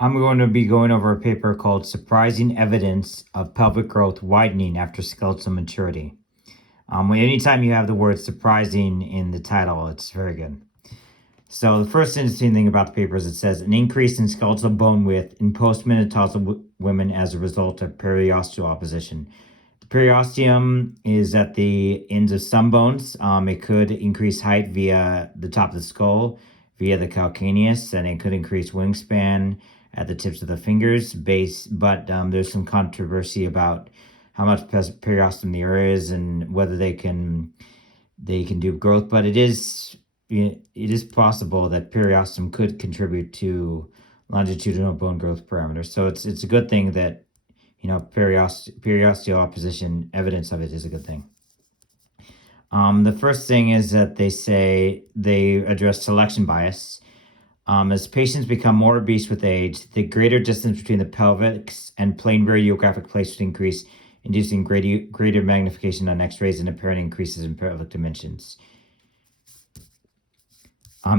I'm going to be going over a paper called Surprising Evidence of Pelvic Growth Widening After Skeletal Maturity. Anytime you have the word surprising in the title, it's very good. So the first interesting thing about the paper is it says an increase in skeletal bone width in postmenopausal women as a result of periosteal opposition. The periosteum is at the ends of some bones. It could increase height via the top of the skull, via the calcaneus, and it could increase wingspan at the tips of the fingers. But there's some controversy about how much periosteum there is and whether they can do growth. But it is possible that periosteum could contribute to longitudinal bone growth parameters. So it's a good thing that periosteal opposition, evidence of it is a good thing. The first thing is that they say they address selection bias. As patients become more obese with age, the greater distance between the pelvis and plane radiographic plates would increase, inducing greater magnification on x-rays and apparent increases in pelvic dimensions.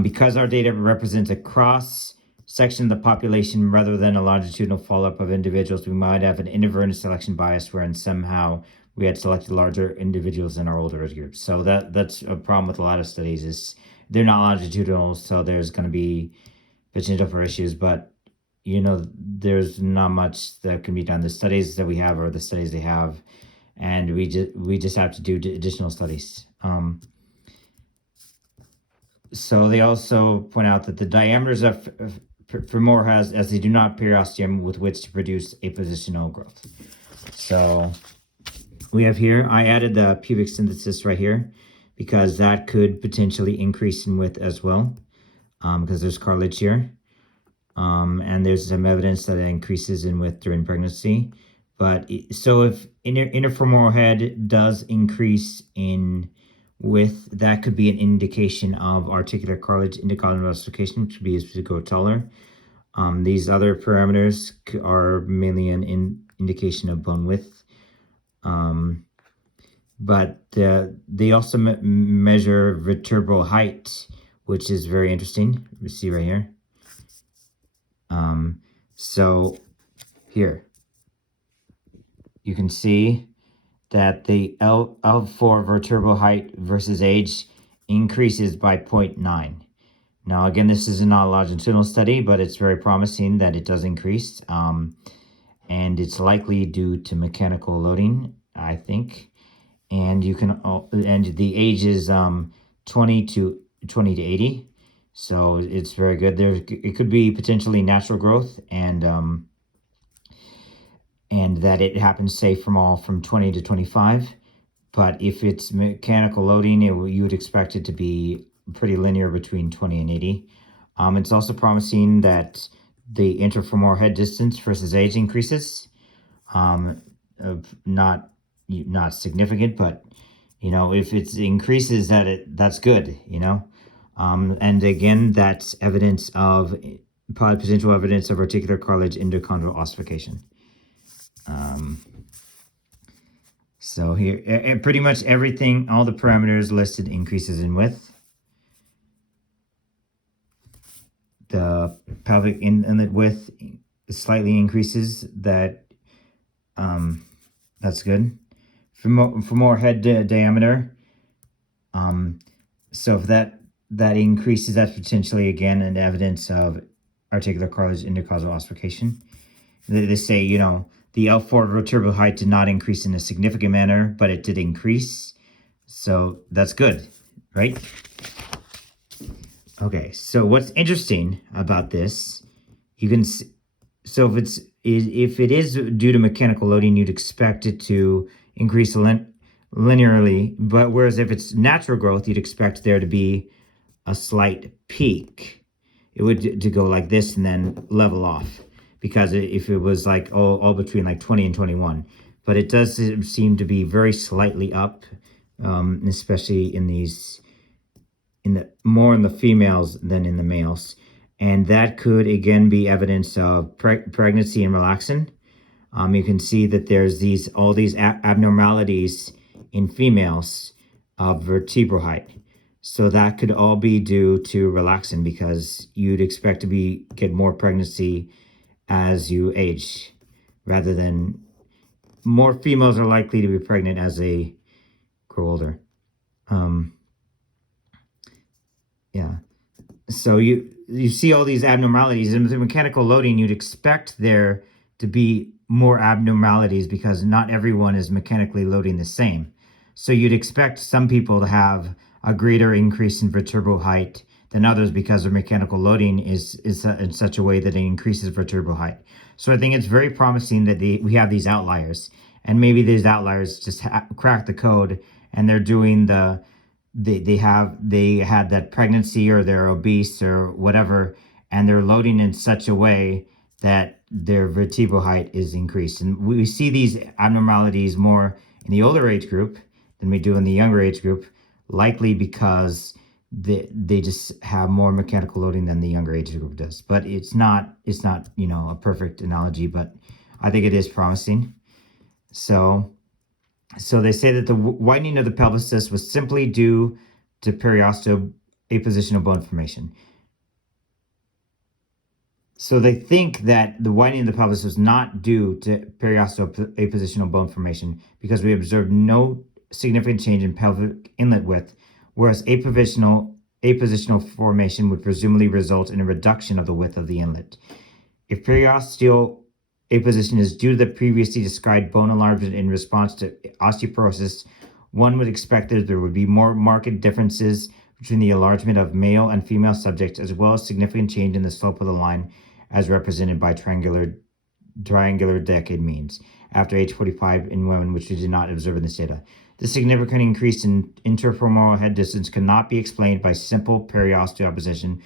Because our data represents a cross section of the population rather than a longitudinal follow-up of individuals, we might have an inadvertent selection bias wherein somehow we had selected larger individuals in our older age groups. So that's a problem with a lot of studies, is they're not longitudinal, so there's going to be potential for issues, but there's not much that can be done. The studies that we have are the studies they have, and we just have to do additional studies. So they also point out that the diameters of femur has, as they do not periosteum with which to produce a positional growth. So we have here, I added the pubic synthesis right here because that could potentially increase in width as well, because there's cartilage here. And there's some evidence that it increases in width during pregnancy. But so if interfemoral head does increase in width, that could be an indication of articular cartilage intercolumnar ossification, which would be as we go taller. These other parameters are mainly an indication of bone width. But they also measure vertebral height, which is very interesting. We see right here. So here you can see that the L4 vertebral height versus age increases by 0.9. Now, again, this is not a longitudinal study, but it's very promising that it does increase. And it's likely due to mechanical loading, I think. And the age is 20 to 80. So it's very good. It could be potentially natural growth, and that it happens, say, from 20 to 25. But if it's mechanical loading, you would expect it to be pretty linear between 20 and 80. It's also promising that the interfemoral head distance versus age increases. Not significant, but if it increases, that's good. And again, that's evidence of potential evidence of articular cartilage interchondral ossification. So here, pretty much everything, all the parameters listed increases in width. The pelvic inlet width slightly increases. That's good. Femoral head diameter. So if that increases, that's potentially again an evidence of articular cartilage intercausal ossification. They say, the L4 vertebral height did not increase in a significant manner, but it did increase. So that's good, right? Okay, so what's interesting about this, you can see, so if it is due to mechanical loading, you'd expect it to increase linearly, but whereas if it's natural growth, you'd expect there to be a slight peak. It would to go like this and then level off, because if it was like all between like 20 and 21, but it does seem to be very slightly up, especially more in the females than in the males. And that could again be evidence of pregnancy and relaxin. You can see that there's all these abnormalities in females of vertebral height. So that could all be due to relaxin, because you'd expect to get more pregnancy as you age, rather than more females are likely to be pregnant as they grow older. Um, yeah. So you see all these abnormalities, and with the mechanical loading, you'd expect there to be more abnormalities because not everyone is mechanically loading the same. So you'd expect some people to have a greater increase in vertebral height than others because their mechanical loading is in such a way that it increases vertebral height. So I think it's very promising that we have these outliers, and maybe these outliers just crack the code, and they're doing they had that pregnancy, or they're obese or whatever, and they're loading in such a way that their vertebral height is increased. And we see these abnormalities more in the older age group than we do in the younger age group, likely because they just have more mechanical loading than the younger age group does. But it's not a perfect analogy, but I think it is promising. So they say that the widening of the pelvis disc was simply due to periosteo appositional bone formation. So they think that the widening of the pelvis was not due to periosteo appositional bone formation because we observed no significant change in pelvic inlet width, whereas apositional formation would presumably result in a reduction of the width of the inlet. If periosteal apposition is due to the previously described bone enlargement in response to osteoporosis, one would expect that there would be more marked differences between the enlargement of male and female subjects, as well as significant change in the slope of the line as represented by triangular decade means after age 45 in women, which we did not observe in this data. The significant increase in interfemoral head distance cannot be explained by simple periosteal opposition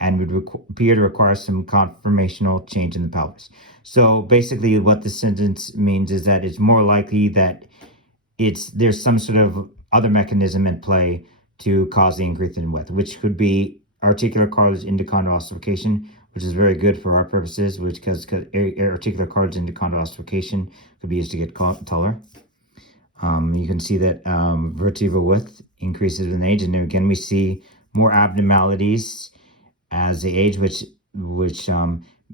and would appear to require some conformational change in the pelvis. So basically what this sentence means is that it's more likely that there's some sort of other mechanism in play to cause the increase in width, which could be articular cartilage endochondral ossification, which is very good for our purposes, which because articular cartilage endochondral ossification could be used to get taller. You can see that vertebral width increases with age, and again we see more abnormalities as they age, which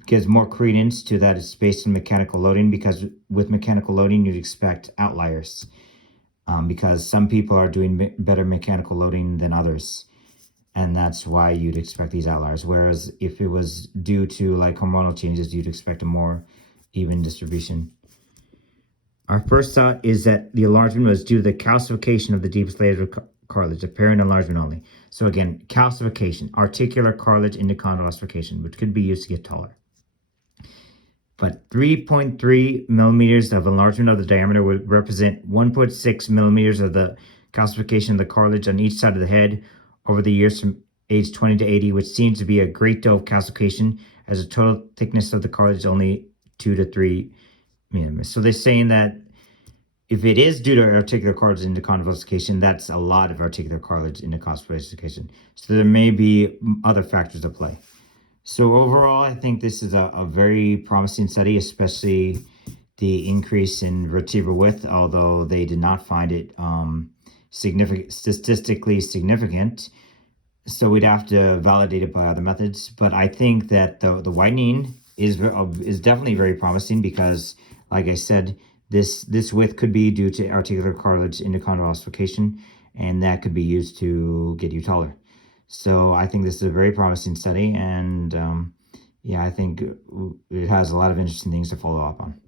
gives more credence to that it's based on mechanical loading, because with mechanical loading you'd expect outliers, because some people are doing better mechanical loading than others, and that's why you'd expect these outliers. Whereas if it was due to like hormonal changes, you'd expect a more even distribution. Our first thought is that the enlargement was due to the calcification of the deepest layers of cartilage, apparent enlargement only. So again, calcification, articular cartilage endochondral ossification, which could be used to get taller. But 3.3 millimeters of enlargement of the diameter would represent 1.6 millimeters of the calcification of the cartilage on each side of the head over the years from age 20 to 80, which seems to be a great deal of calcification, as the total thickness of the cartilage is only 2 to 3 millimeters. So they're saying that if it is due to articular cartilage endochondral ossification, that's a lot of articular cartilage endochondral ossification. So there may be other factors at play. So overall, I think this is a very promising study, especially the increase in vertebral width, although they did not find it statistically significant. So we'd have to validate it by other methods. But I think that the widening is definitely very promising because, like I said, this width could be due to articular cartilage endochondral ossification, and that could be used to get you taller. So I think this is a very promising study, and yeah, I think it has a lot of interesting things to follow up on.